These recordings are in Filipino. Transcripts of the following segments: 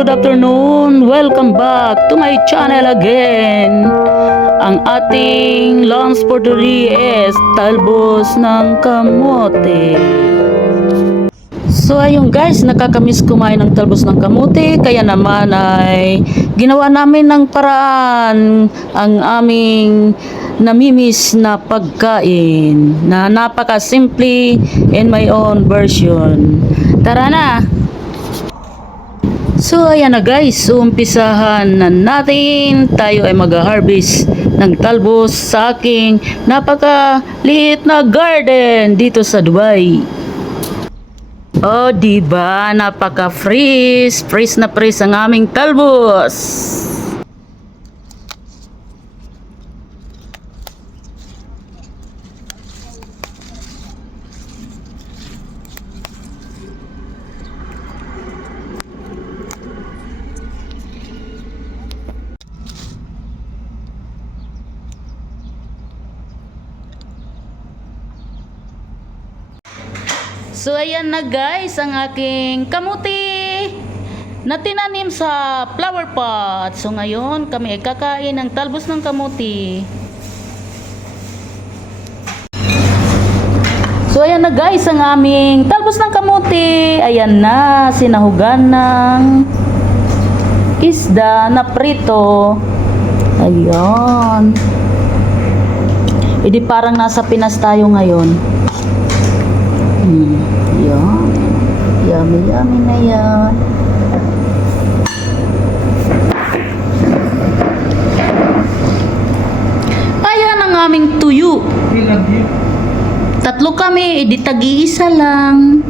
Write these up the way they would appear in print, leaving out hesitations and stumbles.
good afternoon. Welcome back to my channel again. Ang ating lunch for today is talbos ng kamote. So ayun guys, nakakamiss kumain ng talbos ng kamote, kaya naman ay ginawa namin ng paraan ang aming namimiss na pagkain na napaka-simple in my own version. Tara na! So ayan na guys, umpisahan na natin. Tayo ay mag-harvest ng talbos sa aking napakaliit na garden dito sa Dubai. Oh, diba? Napaka-fresh. Fresh na fresh ang aming talbos. So ayan na guys, ang aking kamuti na tinanim sa flower pot. So ngayon kami ay kakain ng talbos ng kamuti. So ayan na guys, ang aming talbos ng kamuti. Ayan na, sinahugan ng isda na prito. Ayan. Hindi parang nasa Pinas tayo ngayon. Yan. Yummy, yummy na yan. Ayan ang aming tuyo. Tatlo kami, edi tag-iisa lang.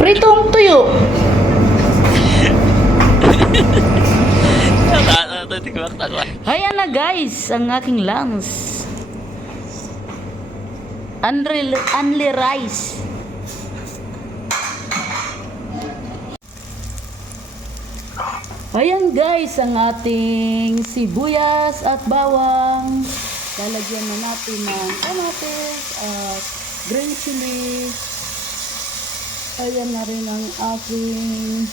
Pritong tuyo. Ayan na guys, ang aking lunch. Only rice. Ayan guys, ang ating sibuyas at bawang. Lalagyan na natin ng kamatis at green chili. Ayan na rin ang aking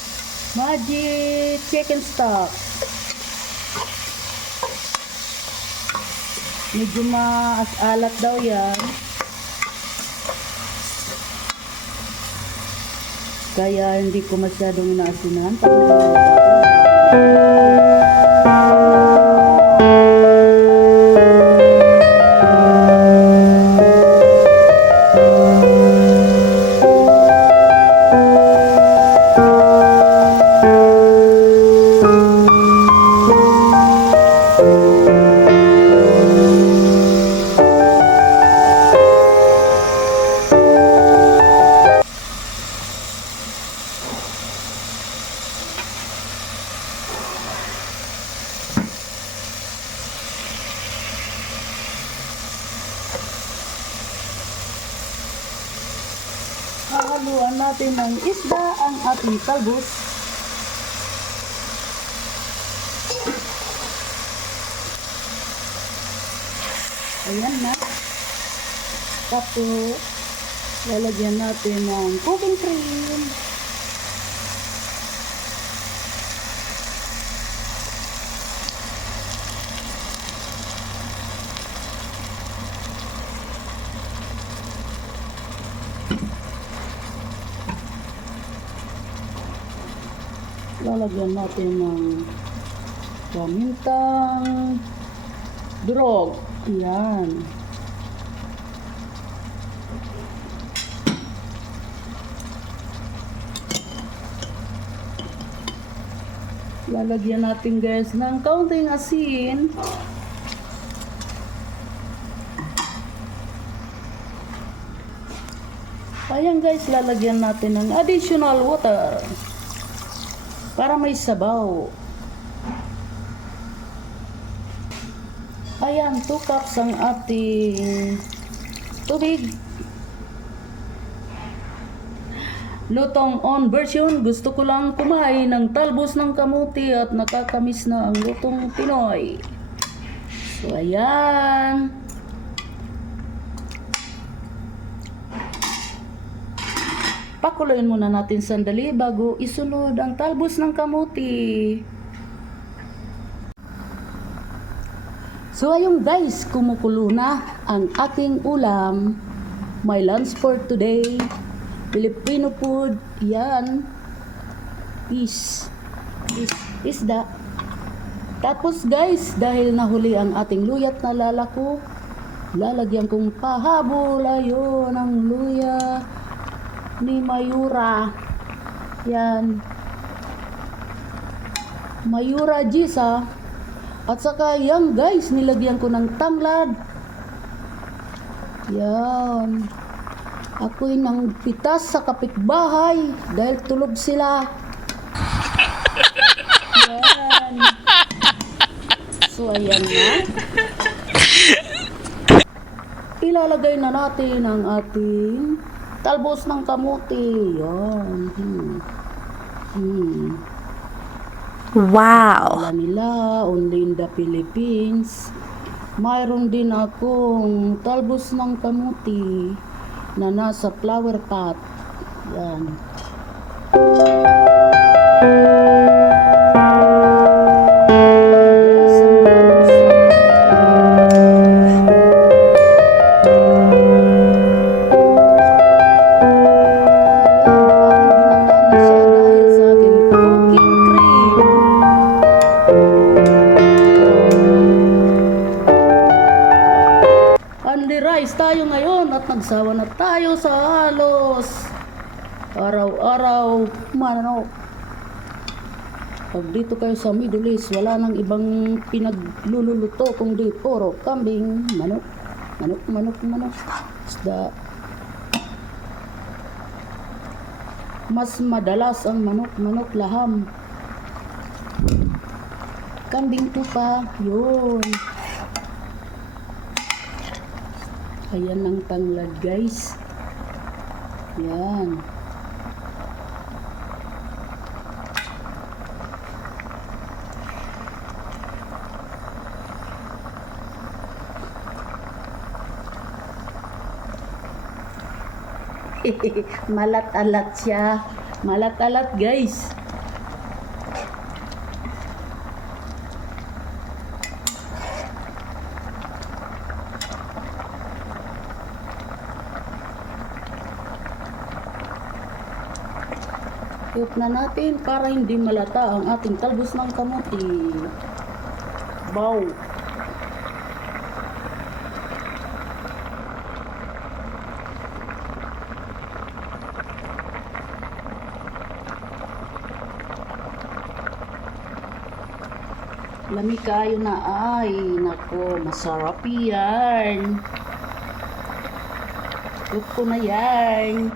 magic chicken stock. Medyo maalat daw yan. Kaya hindi ko masyadong inaasinan. Haluan natin ng isda ang ating talbos. Ayan na. Tapos, lalagyan natin ng cooking cream. Lalagyan natin ng pamintang durog. Yan. Lalagyan natin guys ng kaunting asin. Ayan guys, lalagyan natin ng additional water para may sabaw. Ayan, 2 cups ang ating tubig. Lutong on version, gusto ko lang kumain ng talbos ng kamuti at nakakamiss na ang lutong Pinoy. So ayan. Pakuluin muna natin sandali bago isunod ang talbos ng kamuti. So ayun guys, kumukulo na ang aking ulam. My lunch for today, Filipino food, yan, isda. Tapos guys, dahil nahuli ang ating luyat na lalako, lalagyan kong pahabol ayun ang luya ni Mayura. Yan. Mayura Gisa. At saka yan guys, nilagyan ko ng tanglad. Yan. Ako'y nang pitas sa kapitbahay dahil tulog sila. Yan. So ayan na. Ilalagay na natin ang ating talbos ng kamuti. Yan. Wow! Alam nila, only in the Philippines. Mayroon din akong talbos ng kamuti na nasa flower pot. Yan. Rice tayo ngayon at nagsawa na tayo sa halos araw-araw manok. Pag dito kayo sa Middle East, wala nang ibang pinaglululuto kundi puro kambing, manok, isda. Mas madalas ang manok, laham, kambing tupa, yun. Ayan ang tanglad guys. Yan. Malat-alat siya. Malat-alat guys. Iyot na natin para hindi malata ang ating talbos ng kamuti. Wow! Lami kayo na ay. Nako, masarap yan. Iyot ko na yan.